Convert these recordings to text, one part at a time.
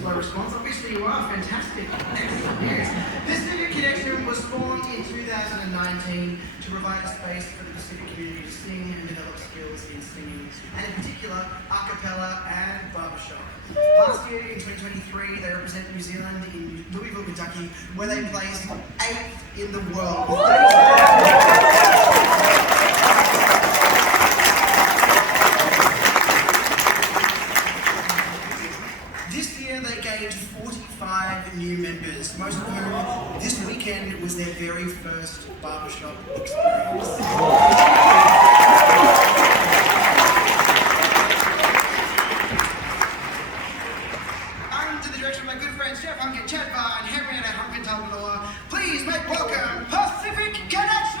Slow response. Obviously you are. Fantastic. Excellent news. The Pacific Connection was formed in 2019 to provide a space for the Pacific community to sing and develop skills in singing, and in particular, a cappella and barbershop. Last year, in 2023, they represent New Zealand in Louisville, Kentucky, where they placed 8th in the world. This year, they gained 45 new members, most of whom this weekend was their very first barbershop experience. Jeff Hunkett, Chad Barr, and Henrietta Hunkett-Talbot, please make welcome Pacific Connection!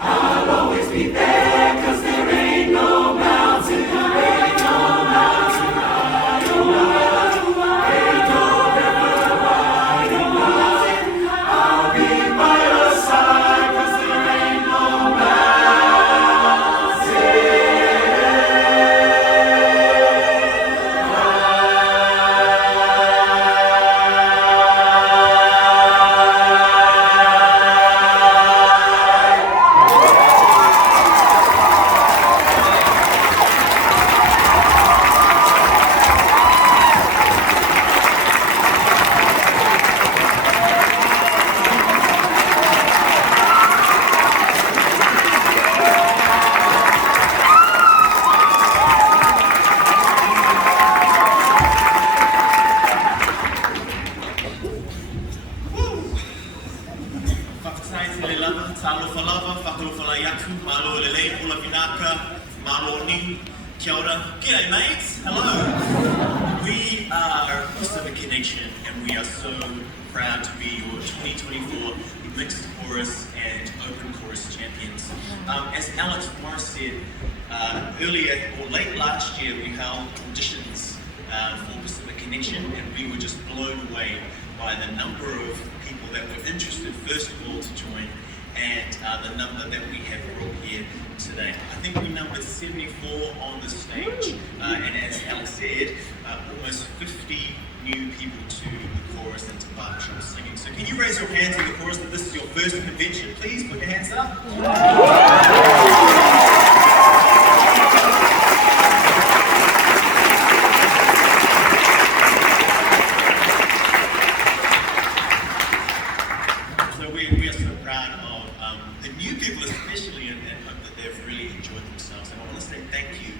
I'll always be there, 'cause there ain't no mountain, there ain't no mountain. G'day mates, hello. We are Pacific Connection and we are so proud to be your 2024 Mixed Chorus and Open Chorus champions. As Alex Morris said, earlier or late last year we held auditions for Pacific Connection and we were just blown away by the number of people that were interested first of all to join and the number that we have brought here today. I think we numbered 74 on the stage, and as Alex said, almost 50 new people to the chorus and to Barbershop Singing. So can you raise your hands in the chorus if this is your first convention? Please put your hands up. So we are so proud of the new people especially, and hope that they've really enjoyed themselves. And I want to say thank you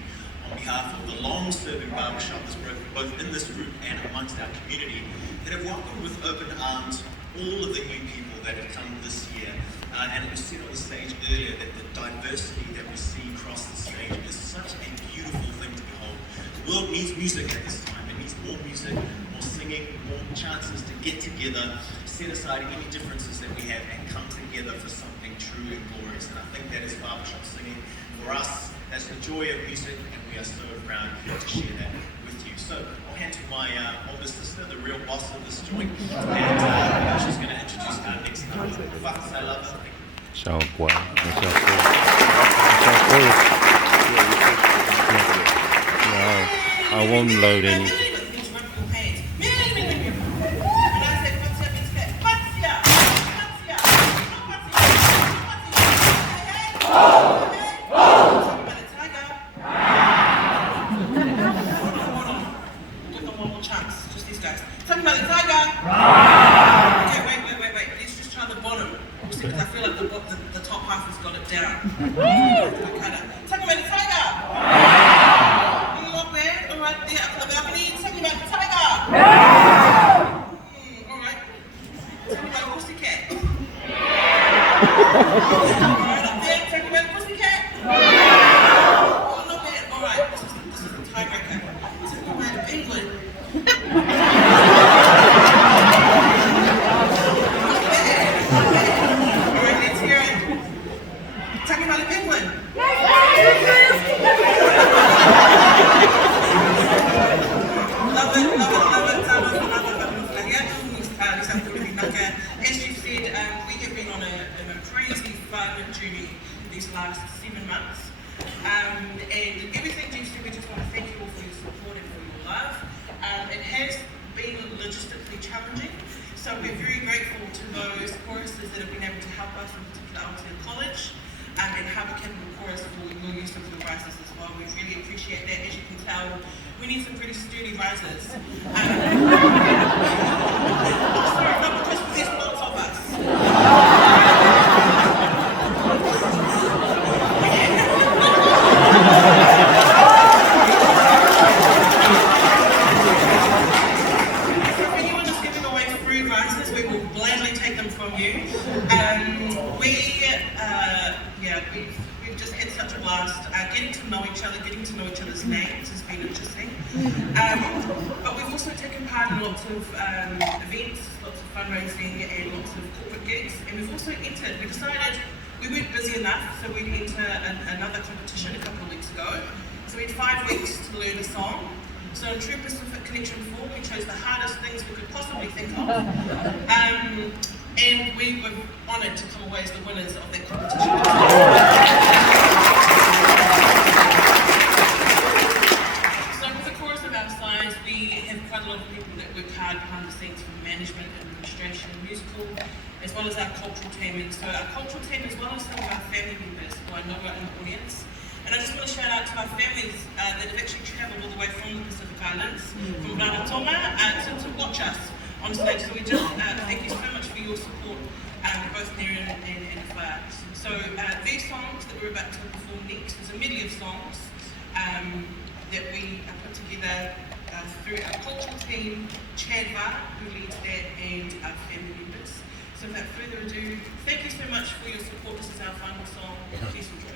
on behalf of the long-serving barbershoppers, both in this group and amongst our community, that have welcomed with open arms all of the new people that have come this year. And it was said on the stage earlier that the diversity that we see across the stage is such a beautiful thing to behold. The world needs music at this time. It needs more music, more singing, more chances to get together, set aside any differences that we have and come together for something true and glorious. And I think that is Barbershop Singing. For us, that's the joy of music, and we are so proud to share that with you. So I'll hand to my older sister, the real boss of this joint, and she's going to introduce our next number. Fuck, I love her. Ciao qua, I won't load any. Talking about the tiger. Okay, wait. Let's just try the bottom. Because I feel like the top half has got it down. Talking about the tiger. Not bad. Alright, yeah, up the balcony. Talking about the tiger. Alright. Talking about the pussycat. Alright, up there. Talking about the pussycat. Oh, not bad. Alright, this is the tiebreaker. Talking about the penguin. As you said, we have been on a crazy fun journey these last 7 months. And everything you said, we just want to thank you all for your support and for your love. It has been logistically challenging, so we're very grateful to those choruses that have been able to help us, in particular Aotearoa College and Harbour Capital Chorus for your use of the risers as well. We really appreciate that. As you can tell, we need some pretty sturdy risers. Sorry, not because there's lots of us. So if anyone is giving away free risers, we will gladly take them from you. We've just had such a blast. Getting to know each other, getting to know each other's names has been interesting. But we've also taken part in lots of events, lots of fundraising and lots of corporate gigs. And we've also entered, we decided we weren't busy enough, so we'd enter another competition a couple of weeks ago. So we had 5 weeks to learn a song. So in true Pacific Connection form, we chose the hardest things we could possibly think of. And we were honoured to come away as the winners of that competition. So with a chorus of our size, we have quite a lot of people that work hard behind the scenes from management, administration, musical, as well as our cultural team. And so our cultural team, as well as some of our family members who I know are in the audience. And I just want to shout out to our families that have actually travelled all the way from the Pacific Islands, from Rarotonga, to watch us on stage. So we just thank you so much for your support, both near and far. So these songs that we're about to perform next is a medley of songs that we put together through our cultural team, Chadva, who leads that, and our family members. So without further ado, thank you so much for your support. This is our final song. Please enjoy.